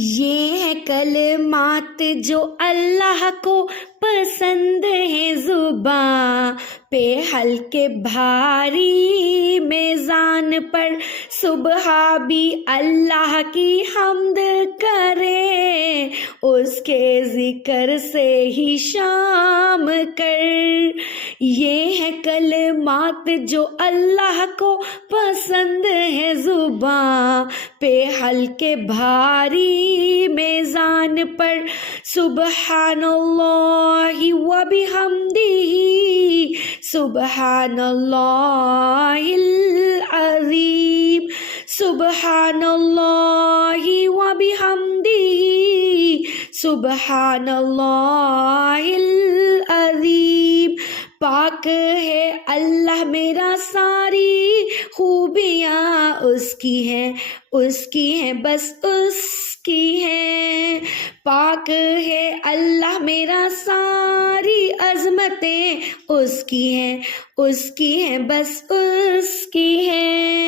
یہ ہے کلمات جو اللہ کو پسند ہے، زباں پہ ہلکے بھاری میزان پر صبح بھی اللہ کی حمد کرے، اس کے ذکر سے ہی شام کر۔ یہ ہے کلمات جو اللہ کو پسند ہے، زباں پہ ہلکے بھاری میزان پر سبحان اللہ و بحمدہ، سبحان اللہ العظیم، سبحان اللہ و بحمدہ، سبحان اللہ العظیم۔ پاک ہے اللہ میرا، ساری خوبیاں اس کی ہیں، اس کی ہیں، بس اس کی ہیں۔ پاک ہے اللہ میرا، ساری عظمتیں اس کی ہیں، اس کی ہیں، بس اس کی ہیں۔